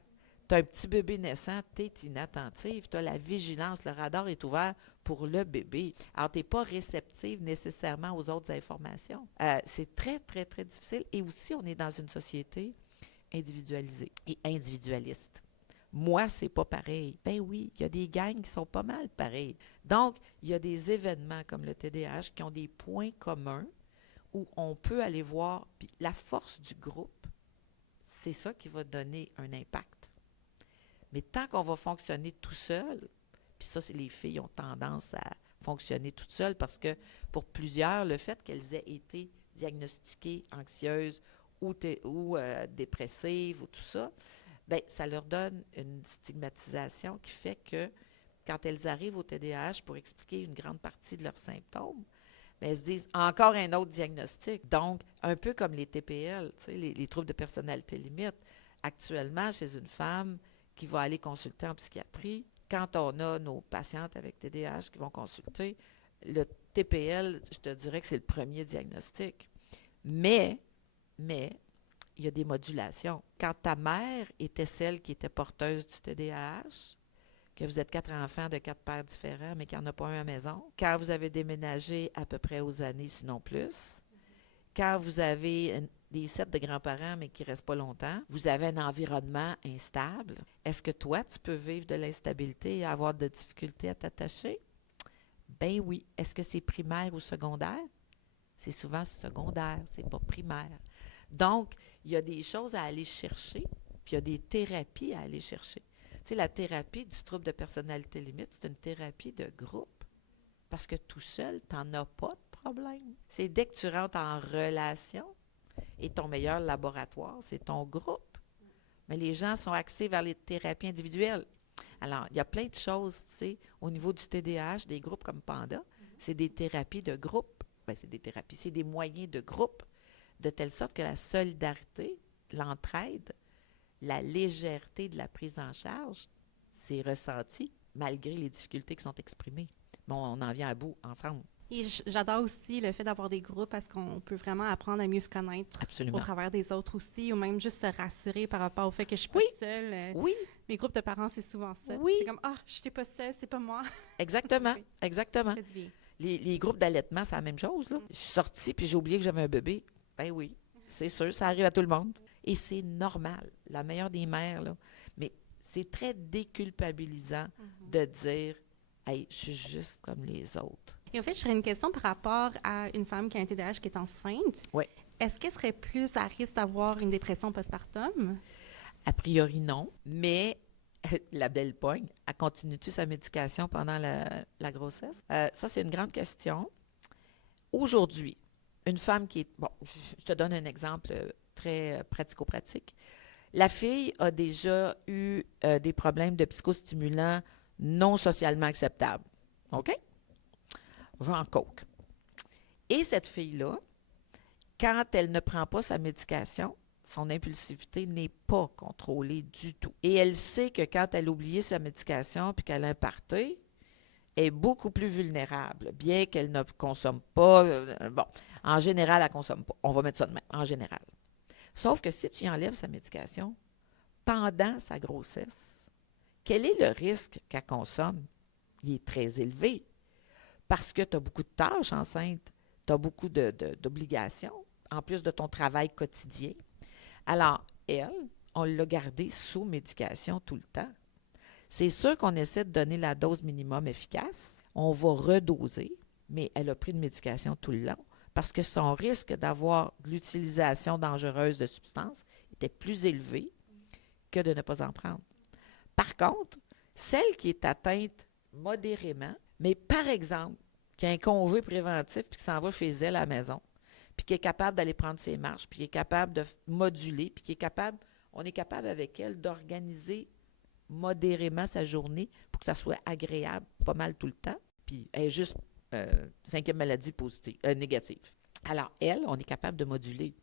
Tu as un petit bébé naissant, tu es inattentive. Tu as la vigilance, le radar est ouvert pour le bébé. Alors, tu n'es pas réceptive nécessairement aux autres informations. C'est très difficile. Et aussi, on est dans une société individualisée et individualiste. Moi, c'est pas pareil. Ben oui, il y a des gangs qui sont pas mal pareils. Donc, il y a des événements comme le TDAH qui ont des points communs où on peut aller voir. Puis la force du groupe, c'est ça qui va donner un impact. Mais tant qu'on va fonctionner tout seul, puis ça, c'est les filles ont tendance à fonctionner toutes seules parce que pour plusieurs, le fait qu'elles aient été diagnostiquées anxieuses ou dépressives ou tout ça, bien, ça leur donne une stigmatisation qui fait que quand elles arrivent au TDAH pour expliquer une grande partie de leurs symptômes, bien, elles se disent encore un autre diagnostic. Donc, un peu comme les TPL, tu sais, les troubles de personnalité limite. Actuellement, chez une femme qui va aller consulter en psychiatrie, quand on a nos patientes avec TDAH qui vont consulter, le TPL, je te dirais que c'est le premier diagnostic. Mais, il y a des modulations. Quand ta mère était celle qui était porteuse du TDAH, que vous êtes 4 enfants de 4 pères différents, mais qu'il n'y en a pas un à la maison, quand vous avez déménagé à peu près aux années, sinon plus, quand vous avez des sets de grands-parents, mais qui ne restent pas longtemps, vous avez un environnement instable, est-ce que toi, tu peux vivre de l'instabilité et avoir de difficultés à t'attacher? Ben oui. Est-ce que c'est primaire ou secondaire? C'est souvent secondaire, c'est pas primaire. Donc, il y a des choses à aller chercher, puis il y a des thérapies à aller chercher. Tu sais, la thérapie du trouble de personnalité limite, c'est une thérapie de groupe. Parce que tout seul, tu n'en as pas de problème. C'est dès que tu rentres en relation, et ton meilleur laboratoire, c'est ton groupe. Mais les gens sont axés vers les thérapies individuelles. Alors, il y a plein de choses, tu sais, au niveau du TDAH, des groupes comme Panda, c'est des thérapies de groupe. Bien, c'est des thérapies, c'est des moyens de groupe, de telle sorte que la solidarité, l'entraide, la légèreté de la prise en charge, c'est ressenti malgré les difficultés qui sont exprimées. Bon, on en vient à bout ensemble. Et j'adore aussi le fait d'avoir des groupes parce qu'on peut vraiment apprendre à mieux se connaître Absolument. au travers des autres aussi, ou même juste se rassurer par rapport au fait que je suis pas seule. Oui, Mes groupes de parents, c'est souvent ça. Oui. C'est comme, je n'étais pas seule, c'est pas moi. exactement, Oui. exactement. Ça fait du bien. Les groupes d'allaitement, c'est la même chose, là. Je suis sortie, puis j'ai oublié que j'avais un bébé. Ben oui, c'est sûr, ça arrive à tout le monde. Et c'est normal, la meilleure des mères, là. Mais c'est très déculpabilisant de dire « Hey, je suis juste comme les autres. » Et en fait, j'aurais une question par rapport à une femme qui a un TDAH qui est enceinte. Oui. Est-ce qu'elle serait plus à risque d'avoir une dépression postpartum? A priori, non, mais la belle pogne, elle continue-tu sa médication pendant la grossesse? Ça, c'est une grande question. Aujourd'hui, une femme qui est... Bon, je te donne un exemple très pratico-pratique. La fille a déjà eu des problèmes de psychostimulants non socialement acceptables. OK? Genre coke. Et cette fille-là, quand elle ne prend pas sa médication, son impulsivité n'est pas contrôlée du tout. Et elle sait que quand elle a oublié sa médication puis qu'elle a un party, elle est beaucoup plus vulnérable, bien qu'elle ne consomme pas. Bon, en général, elle ne consomme pas. On va mettre ça de même, en général. Sauf que si tu enlèves sa médication pendant sa grossesse, quel est le risque qu'elle consomme? Il est très élevé parce que tu as beaucoup de tâches enceintes, tu as beaucoup d'obligations, en plus de ton travail quotidien. Alors, elle, on l'a gardée sous médication tout le temps. C'est sûr qu'on essaie de donner la dose minimum efficace. On va redoser, mais elle a pris une médication tout le long parce que son risque d'avoir l'utilisation dangereuse de substances était plus élevé que de ne pas en prendre. Par contre, celle qui est atteinte modérément, mais par exemple, qui a un congé préventif puis qui s'en va chez elle à la maison, puis qui est capable d'aller prendre ses marches, puis qui est capable de moduler, puis qui est capable, on est capable avec elle d'organiser modérément sa journée pour que ça soit agréable pas mal tout le temps, puis elle est juste 5e maladie positive, négative. Alors, elle, on est capable de moduler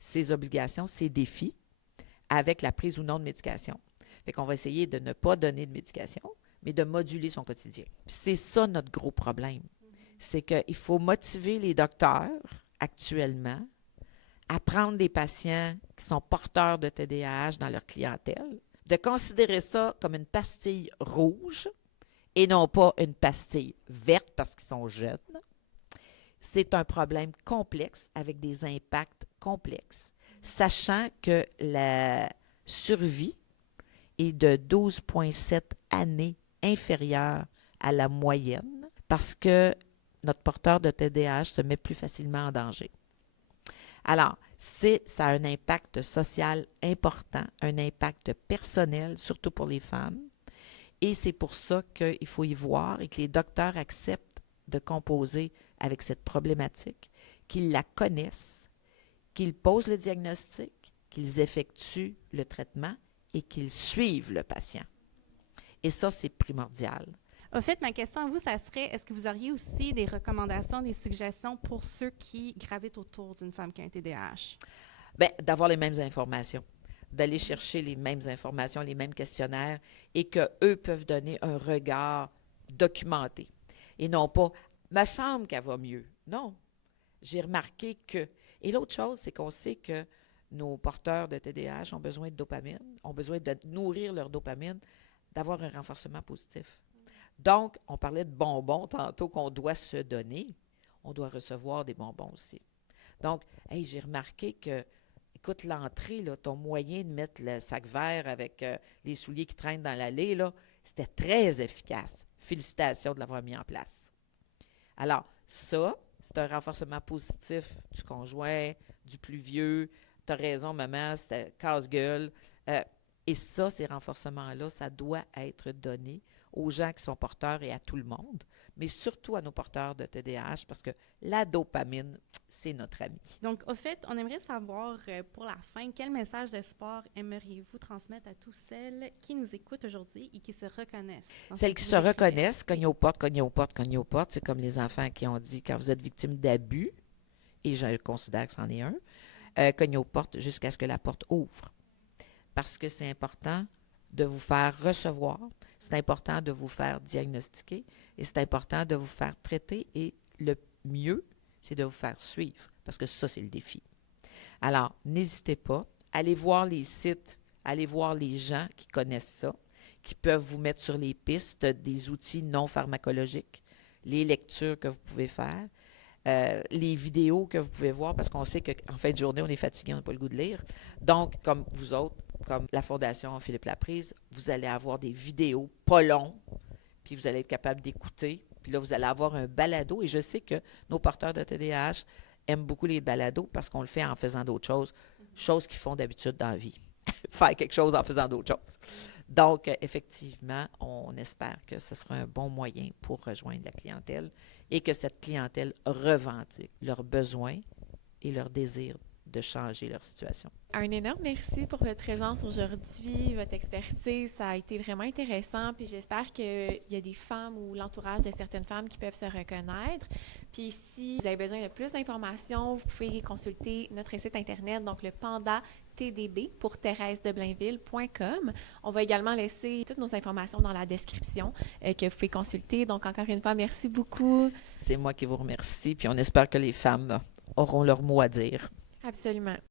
ses obligations, ses défis avec la prise ou non de médication. Fait qu'on va essayer de ne pas donner de médication, mais de moduler son quotidien. Puis c'est ça notre gros problème. C'est qu'il faut motiver les docteurs actuellement à prendre des patients qui sont porteurs de TDAH dans leur clientèle, de considérer ça comme une pastille rouge et non pas une pastille verte parce qu'ils sont jeunes. C'est un problème complexe avec des impacts complexes, sachant que la survie est de 12,7 années inférieure à la moyenne parce que notre porteur de TDAH se met plus facilement en danger. Alors, ça a un impact social important, un impact personnel, surtout pour les femmes. Et c'est pour ça qu'il faut y voir et que les docteurs acceptent de composer avec cette problématique, qu'ils la connaissent, qu'ils posent le diagnostic, qu'ils effectuent le traitement et qu'ils suivent le patient. Et ça, c'est primordial. Au fait, ma question à vous, ça serait, est-ce que vous auriez aussi des recommandations, des suggestions pour ceux qui gravitent autour d'une femme qui a un TDAH? Bien, d'avoir les mêmes informations. d'aller chercher les mêmes informations, les mêmes questionnaires et qu'eux peuvent donner un regard documenté. Et non pas, me semble qu'elle va mieux. Non, j'ai remarqué que. Et l'autre chose, c'est qu'on sait que nos porteurs de TDAH ont besoin de dopamine, ont besoin de nourrir leur dopamine, d'avoir un renforcement positif. Donc, on parlait de bonbons tantôt qu'on doit se donner. On doit recevoir des bonbons aussi. Donc, hey, j'ai remarqué que, écoute, l'entrée, là, ton moyen de mettre le sac vert avec les souliers qui traînent dans l'allée, là, c'était très efficace. Félicitations de l'avoir mis en place. Alors, ça, c'est un renforcement positif du conjoint, du plus vieux. Tu as raison, maman, c'était casse-gueule. Et ça, ces renforcements-là, ça doit être donné aux gens qui sont porteurs et à tout le monde, mais surtout à nos porteurs de TDAH parce que la dopamine, c'est notre ami. Donc, au fait, on aimerait savoir pour la fin, quel message d'espoir aimeriez-vous transmettre à tous celles qui nous écoutent aujourd'hui et qui se reconnaissent? Celles qui se reconnaissent, cognez aux portes, cognez aux portes, cognez aux portes. C'est comme les enfants qui ont dit quand vous êtes victime d'abus, et je considère que c'en est un, cognez aux portes jusqu'à ce que la porte ouvre. Parce que c'est important de vous faire recevoir, c'est important de vous faire diagnostiquer et c'est important de vous faire traiter et le mieux, c'est de vous faire suivre parce que ça, c'est le défi. Alors, n'hésitez pas, allez voir les sites, allez voir les gens qui connaissent ça, qui peuvent vous mettre sur les pistes des outils non pharmacologiques, les lectures que vous pouvez faire, les vidéos que vous pouvez voir parce qu'on sait qu'en fin de journée, on est fatigué, on n'a pas le goût de lire. Donc, comme vous autres, comme la Fondation Philippe Laprise, vous allez avoir des vidéos pas longues, puis vous allez être capable d'écouter. Puis là, vous allez avoir un balado. Et je sais que nos porteurs de TDAH aiment beaucoup les balados parce qu'on le fait en faisant d'autres choses qu'ils font d'habitude dans la vie. Faire quelque chose en faisant d'autres choses. Donc, effectivement, on espère que ce sera un bon moyen pour rejoindre la clientèle et que cette clientèle revendique leurs besoins et leurs désirs de changer leur situation. Un énorme merci pour votre présence aujourd'hui, votre expertise. Ça a été vraiment intéressant. Puis j'espère qu'il y a des femmes ou l'entourage de certaines femmes qui peuvent se reconnaître. Puis si vous avez besoin de plus d'informations, vous pouvez consulter notre site Internet, donc le Panda TDB pour thérèsedeblainville.com. On va également laisser toutes nos informations dans la description que vous pouvez consulter. Donc, encore une fois, merci beaucoup. C'est moi qui vous remercie. Puis on espère que les femmes auront leur mot à dire. Absolument.